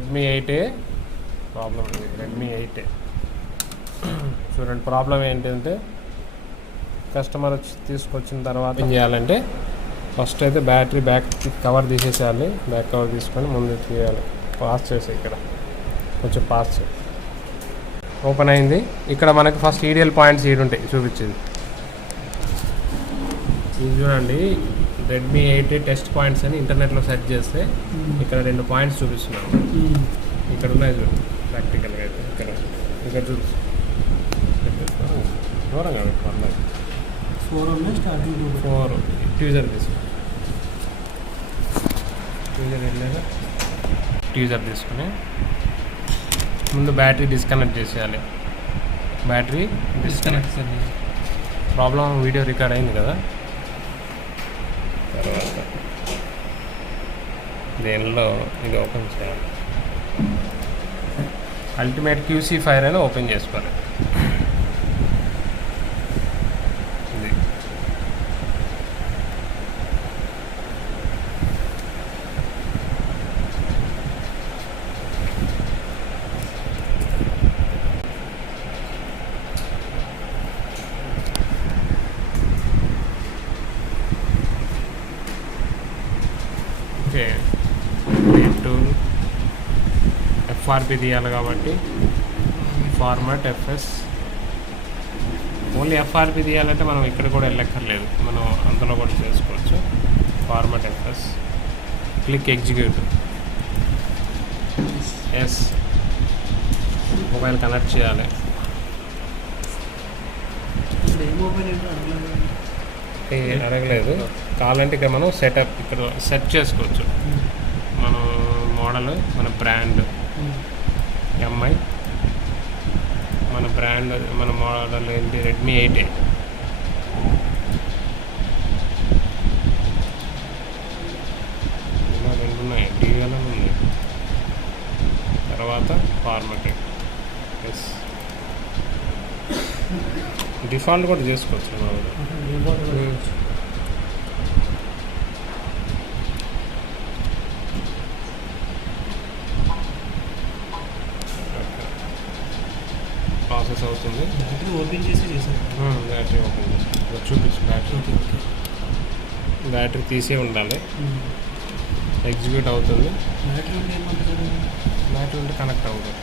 Redmi 8A problem ఉంది. Redmi 8A చూడండి. Problem ఏంటంటే కస్టమర్ వచ్చి తీసుకొచ్చిన తర్వాత ఏం చేయాలంటే ఫస్ట్ అయితే బ్యాటరీ బ్యాక్ కవర్ తీసేసేయాలి. బ్యాక్ కవర్ తీసుకొని ముందు తీయాలి. పాస్ చేసి ఇక్కడ కొంచెం పాస్ చేయి. ఓపెన్ అయింది. ఇక్కడ మనకి ఫస్ట్ ఈడియల్ పాయింట్స్ ఉంటాయి చూపించేది. ఇది చూడండి, రెడ్మీ 8A టెస్ట్ పాయింట్స్ అని ఇంటర్నెట్లో సెర్చ్ చేస్తే ఇక్కడ 2 పాయింట్స్ చూపిస్తున్నాను. ఇక్కడ ఉన్నాయి చూడండి ప్రాక్టికల్గా అయితే. ఇక్కడ చూపిస్తాను. దూరంగా పర్లేదు. 4 ట్యూజర్ తీసుకుని ట్యూజర్ తీసుకుని ముందు బ్యాటరీ డిస్కనెక్ట్ చేసేయాలి. Battery disconnect problem video record అయింది కదా. తర్వాత దీనిలో ఇది ఓపెన్ చేయాలి. అల్టిమేట్ QC ఫైర్ అని ఓపెన్ చేసుకోవాలి. ఇది ఓకే. టూల్ FRP తీయాలి కాబట్టి ఫార్మాట్ FS. ఓన్లీ FRP తీయాలంటే మనం ఇక్కడ కూడా వెళ్ళక్కర్లేదు, మనం అందులో కూడా చేసుకోవచ్చు. Format FS, click execute. Yes, mobile connect చేయాలి. అడగలేదు. కావాలంటే ఇక్కడ మనం సెటప్ ఇక్కడ సెట్ చేసుకోవచ్చు. మనం మోడల్, మన బ్రాండ్ MI, మన బ్రాండ్, మన మోడల్ ఏంటి రెడ్మీ 8A. ఇలా 2 ఉన్నాయి, DVL ఉంది. తర్వాత ఫార్మాటింగ్ ఎస్, డిఫాల్ట్ కూడా చేసుకోవచ్చు. ప్రాసెస్ అవుతుంది. బ్యాటరీ ఓపెన్ చేసి చూపించు. బ్యాటరీ తీసే ఉండాలి. ఎగ్జిక్యూట్ అవుతుంది. బ్యాటరీ ఉంటే కనెక్ట్ అవుతుంది.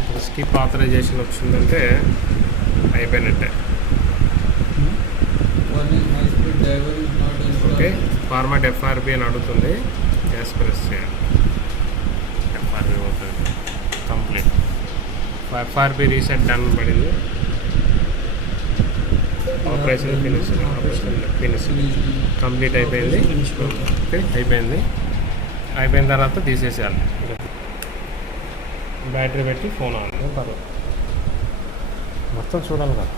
ఇప్పుడు స్కిప్ ఆథరైజేషన్ వచ్చిందంటే అయిపోయినట్టే. ఓకే, ఫార్మాట్ FRP అని అడుగుతుంది. ఎస్ ప్రెస్ చేయాలి. FRP అవుతుంది. కంప్లీట్. FRP రీసెట్ డన్ పడింది. ఆపరేషన్ ఫినిష్ కంప్లీట్ అయిపోయింది. ఓకే, అయిపోయిన తర్వాత తీసేసేయాలి. బ్యాటరీ పెట్టి ఫోన్ ఆన్ పర్లేదు. మొత్తం చూడాలి కదా.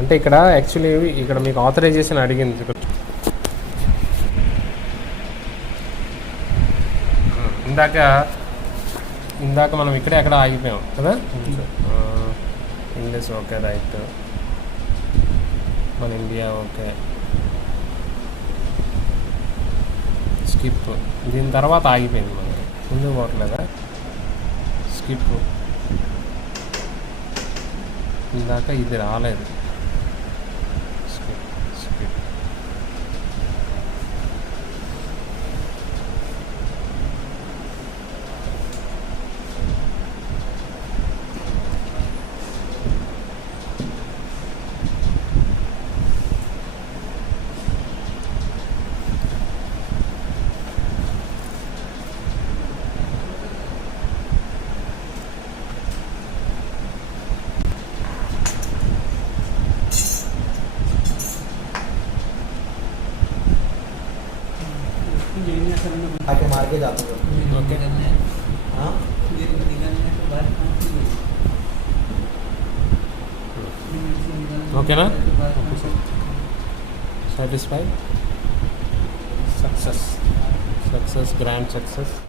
అంటే ఇక్కడ యాక్చువల్లీ ఇక్కడ మీకు ఆథరైజేషన్ అడిగింది. ఇందాక మనం ఇక్కడే అక్కడ ఆగిపోయాం కదా. English okay, right. మన ఇండియా ఓకే. స్కిప్. దీని తర్వాత ఆగిపోయింది మనకి, ముందుకు పోవట్లేదా. స్కిప్. ఇందాక ఇది రాలేదు. आके मार के जाता हूँ. ओके. हाँ. ఓకేనా? సాటిస్ఫై. Success grand success.